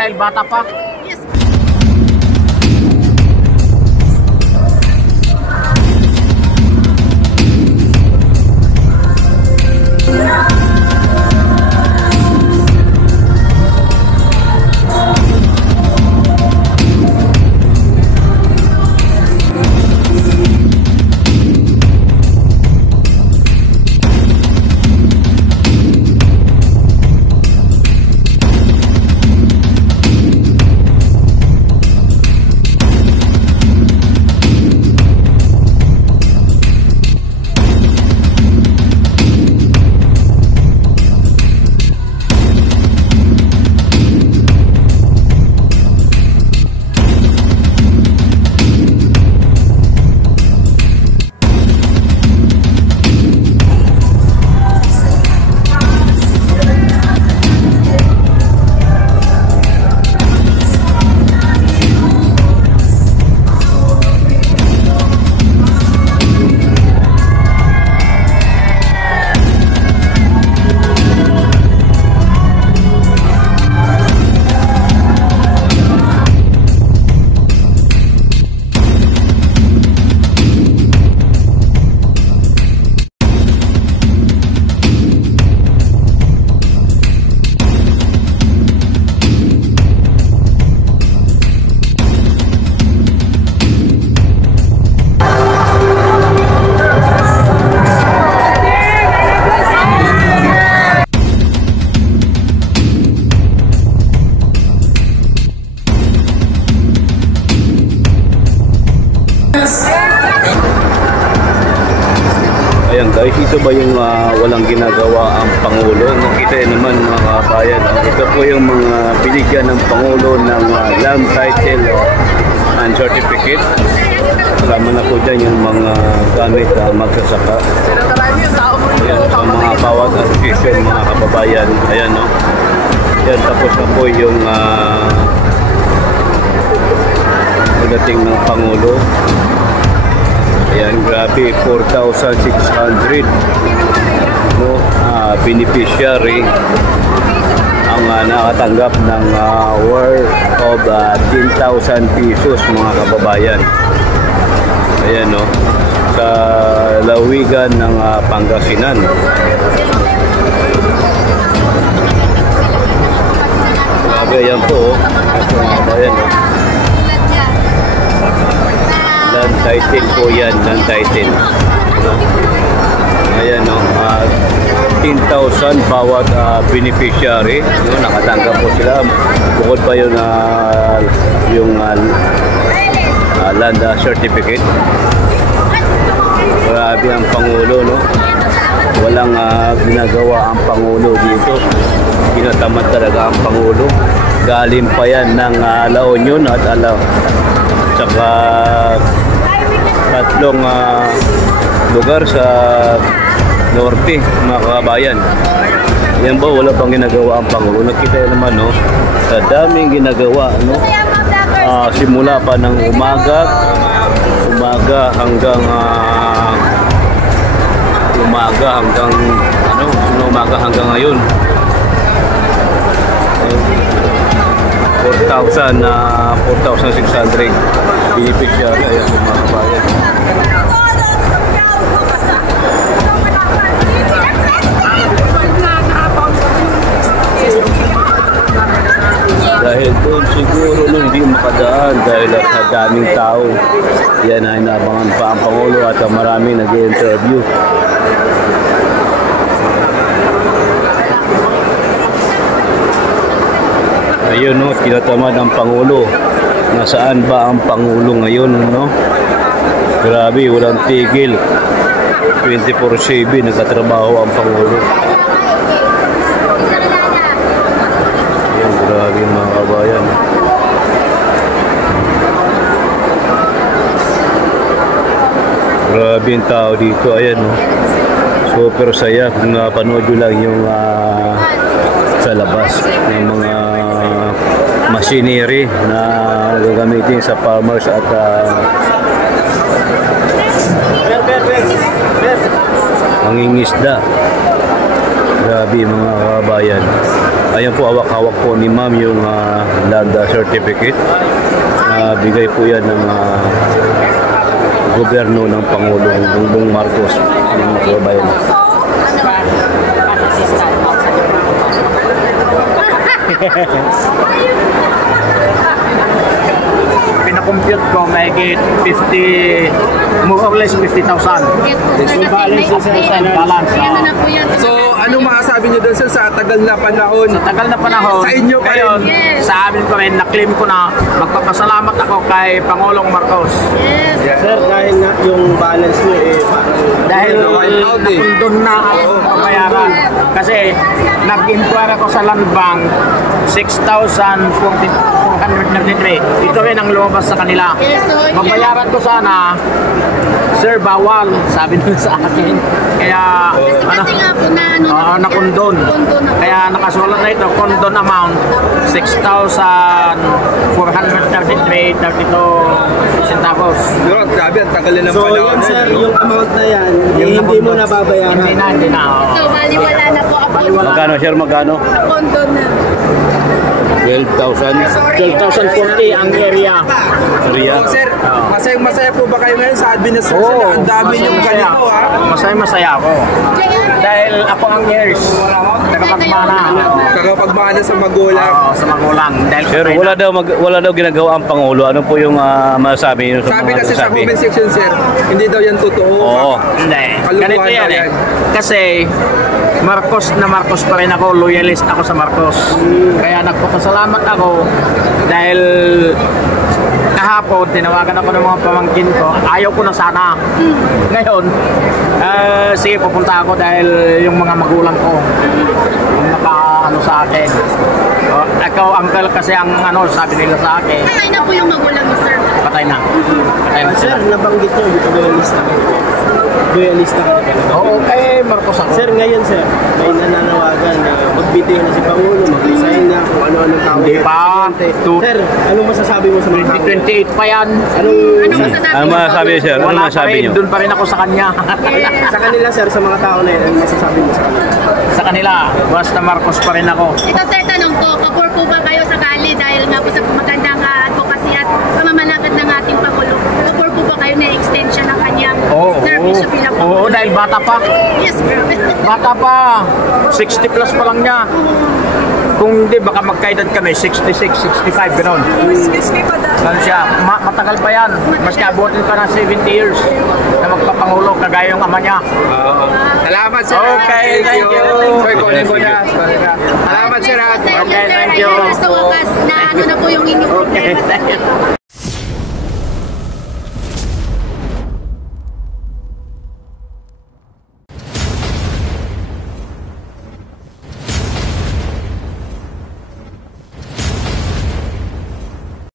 dahil bata pa. Ayan guys, ito ba yung walang ginagawa ang Pangulo? Nakita naman mga kabayan, ito po yung mga binigyan ng Pangulo ng land title and certificate. Kasama na po dyan yung mga gamit magsasaka. Ayan, sa mga bawat association mga kababayan. Ayan no. Ayan, tapos na po yung pagdating ng Pangulo. Ayan, grabe, 4,600 no, beneficiary ang nakatanggap ng worth of 10,000 pesos mga kababayan. Ayan no, sa lawigan ng Pangasinan. Grabe, ayan po mga kababayan no. Land title po yan, land title. Ayan no, 10,000 bawat beneficiary. No, nakatanggap po sila. Bukod pa yun yung land certificate. Grabe ang Pangulo no. Walang ginagawa ang Pangulo dito. Tinatamad talaga ang Pangulo. Galing pa yan ng La Union at saka tatlong lugar sa norte mga kabayan. Yan ba, wala pang ginagawa ang Pangulo? Nakita naman no, sa daming ginagawa no, simula pa ng umaga hanggang umaga hanggang ngayon. 4,600 beneficiary. Ayan mga kabayan. Dahil doon siguro hindi makadaan dahil sa daming tao. Yan ay naabangan pa ang Pangulo at maraming nag-interview. Ayun no, tinatamad ang Pangulo. Nasaan ba ang Pangulo ngayon no? Grabe, walang tigil. 24/7 nagtatrabaho ang Pangulo. Ayan, grabe mga kabayan. Grabe yung tao dito. Ayan no, super saya kung napanood nyo lang yung sa labas ng mga machinery na gagamitin sa farmers at mangingisda. Grabe mga kabayan. Ayan po, hawak-hawak po ni ma'am yung land certificate. Bigay po yan ng gobyerno ng Pangulong Bongbong Marcos ng mga kababayan. Pinakompute ko may 50, more or less 50,000. Balance. So, anong masasabi niyo doon sir sa tagal na panahon? Sa tagal na panahon, Sa inyo pa ngayon, rin. sa amin pa rin, na-claim ko na magpapasalamat ako kay Pangulong Marcos. Sir, dahil nga yung balance nyo Dahil nakundon na ako pagbayaran. Kasi nag-inquire ako sa Land Bank, 6,493. Ito rin ang lumabas sa kanila. Magbayaran ko sana, sir, bawal, sabi nila sa akin. Kaya, Kasi nga po na nakundon. Kaya nakasulat na ito, condon amount, 6,433.32 centavos. Yun, grabe, ang tagal na ng So panahon. yun sir, yung amount na yan, hindi mo nababayaran. Hindi na. So, baliwala na po ako. Magkano, sir? Magkano? Kondo na. 12,000. 12,040 ang area. Korea. Oh, sir, masaya po ba kayo ngayon sa administration na ang dami niyong ganito ha? Masaya ako. Dahil ako ang heirs. Nakapagmana. Kagapagmana sa magulang. Oo, sa magulang. Dahil Sir, wala daw ginagawa ang Pangulo. Ano po yung masasabi niyo sa Sabi mga kasi sa nagsasabi? comment section sir, hindi daw yan totoo. Oo. Hindi. Kalukuhan Ganito yan daw eh. yan. Kasi Marcos na Marcos pa rin ako. Loyalist ako sa Marcos. Kaya nagpapasalamat ako dahil kahapon tinawagan ako ng mga pamangkin ko. Ayaw ko na sana. Ngayon, sige pupunta ako dahil yung mga magulang ko naka-ano sa akin. Ikaw, uncle, kasi ang ano sabi nila sa akin, Patay na po yung magulang ni sir. patay na. Patay na Sir, sila. nabanggit nyo, dito loyalista ka. Loyalista ka na talaga. Oo, kay Marcos ako. Sir, ngayon sir, may nananawagan na magbitihan na si Pangulo, mag-resign na, kung ano-anong tawag. Hindi pa. Sir, anong masasabi mo sa mga tao? 2028 pa yan. Ano masasabi Ano mo? masasabi niyo, sir? Ano Wala pa masasabi rin. niyo? Doon pa rin ako sa kanya. Sa kanila sir, sa mga tao na yun, anong masasabi mo sa kanila? Sa kanila, basta Marcos pa rin ako. Ito sir, tanong ko, kapor po ba kayo sakali dahil nga po sa magandang advocacy at pamamalakad ng ating Pangulo? Kapor po ba kayo na extension ng kanyang service bilang Oo, Pangulo? dahil bata pa. Yes, grabe. Bata pa. 60 plus pa lang niya. Kung hindi, baka magkaedad kami, 66, 65, gano'n. Ganun siya. Matagal pa yan. Mas abutin pa ng 70 years na magpapangulo, kagaya yung ama niya. Salamat sir. Okay, thank you. Sir, kunin ko na. Salamat sir. Sir, Okay, sir, thank you. ayun na sa wakas na ano na po yung inyong problema. Okay.